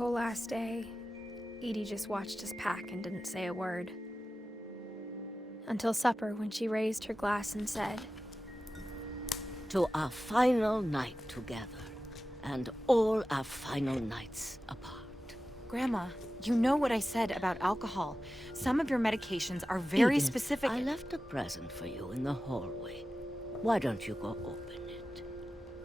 whole last day, Edie just watched us pack and didn't say a word. Until supper, when she raised her glass and said, "To our final night together, and all our final nights apart." Grandma, you know what I said about alcohol. Some of your medications are very Edith, specific. I left a present for you in the hallway. Why don't you go open it?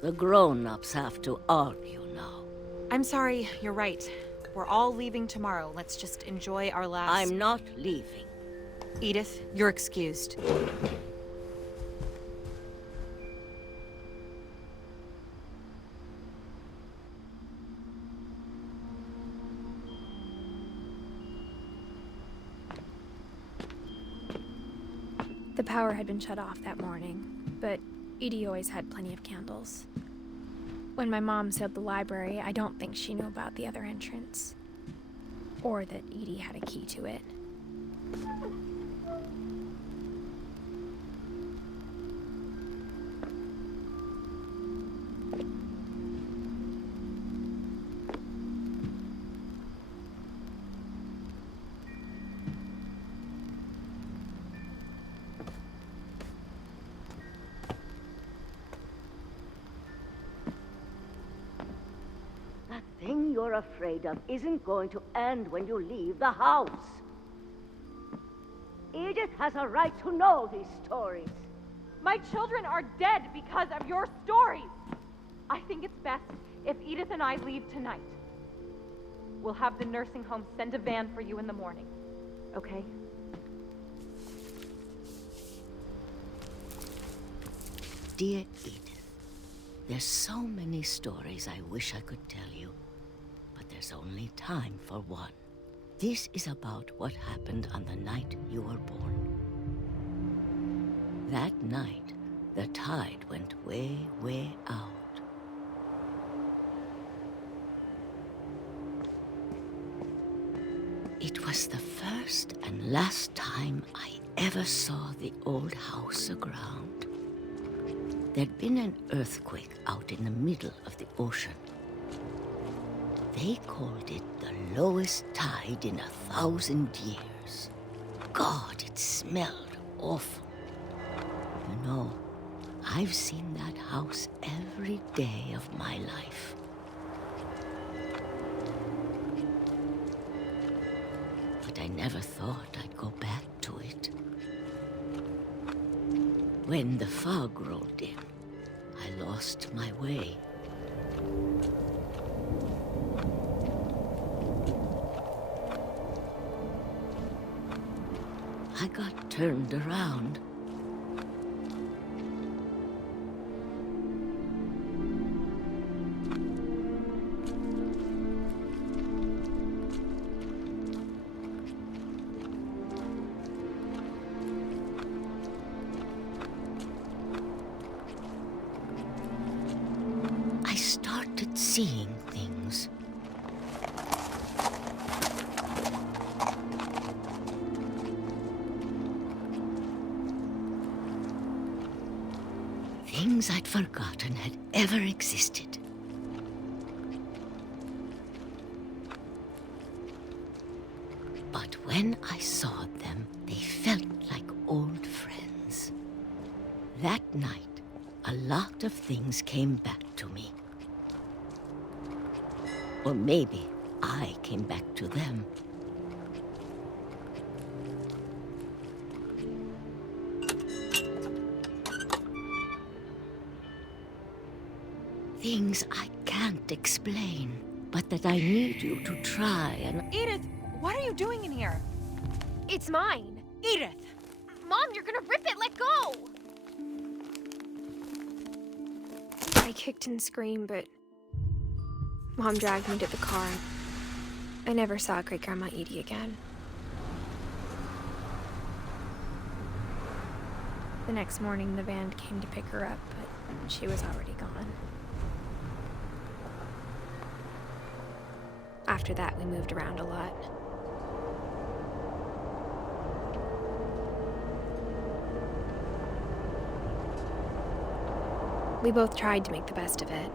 The grown-ups have to argue now. I'm sorry, you're right. We're all leaving tomorrow. Let's just enjoy our last... I'm not leaving. Edith, you're excused. the power had been shut off that morning, but Edie always had plenty of candles. When my mom sealed the library, I don't think she knew about the other entrance, or that Edie had a key to it. That thing you're afraid of isn't going to end when you leave the house. Edith has a right to know these stories. My children are dead because of your stories. I think it's best if Edith and I leave tonight. We'll have the nursing home send a van for you in the morning, okay? Dear Edith, there's so many stories I wish I could tell you, but there's only time for one. This is about what happened on the night you were born. That night, the tide went way, way out. It was the first and last time I ever saw the old house aground. There'd been an earthquake out in the middle of the ocean. They called it the lowest tide in 1,000 years. God, it smelled awful. You know, I've seen that house every day of my life. But I never thought I'd go back to it. When the fog rolled in, I lost my way. I got turned around. I started seeing things. Things I'd forgotten had ever existed. But when I saw them, they felt like old friends. That night, a lot of things came back to me. Or maybe I came back to them. Things I can't explain, but that I need you to try and... Edith, what are you doing in here? It's mine! Edith! Mom, you're gonna rip it! Let go! I kicked and screamed, but Mom dragged me to the car. I never saw Great-Grandma Edie again. The next morning, the van came to pick her up, but she was already gone. After that, we moved around a lot. We both tried to make the best of it.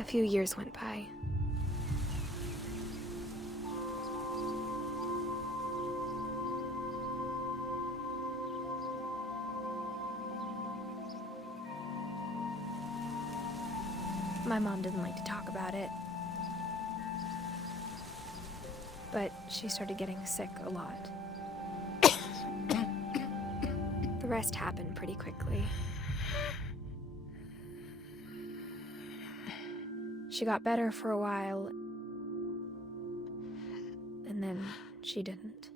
A few years went by. My mom didn't like to talk about it. But she started getting sick a lot. The rest happened pretty quickly. She got better for a while, and then she didn't.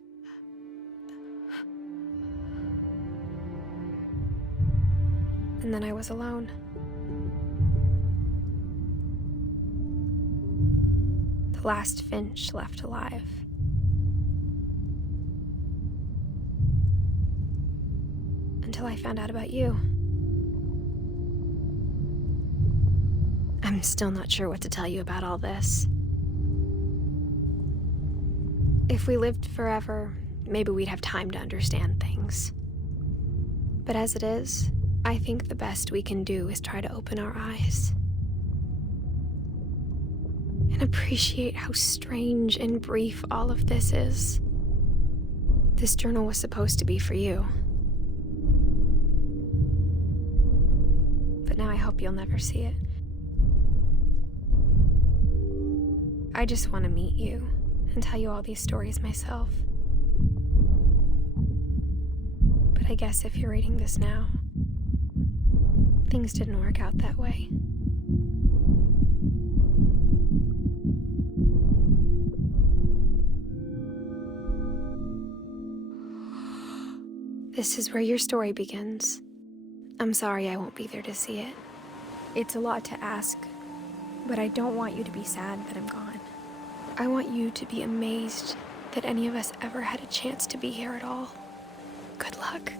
And then I was alone. The last Finch left alive. Until I found out about you. I'm still not sure what to tell you about all this. If we lived forever, maybe we'd have time to understand things. But as it is, I think the best we can do is try to open our eyes. And appreciate how strange and brief all of this is. This journal was supposed to be for you. But now I hope you'll never see it. I just want to meet you and tell you all these stories myself. But I guess if you're reading this now, things didn't work out that way. This is where your story begins. I'm sorry I won't be there to see it. It's a lot to ask, but I don't want you to be sad that I'm gone. I want you to be amazed that any of us ever had a chance to be here at all. Good luck.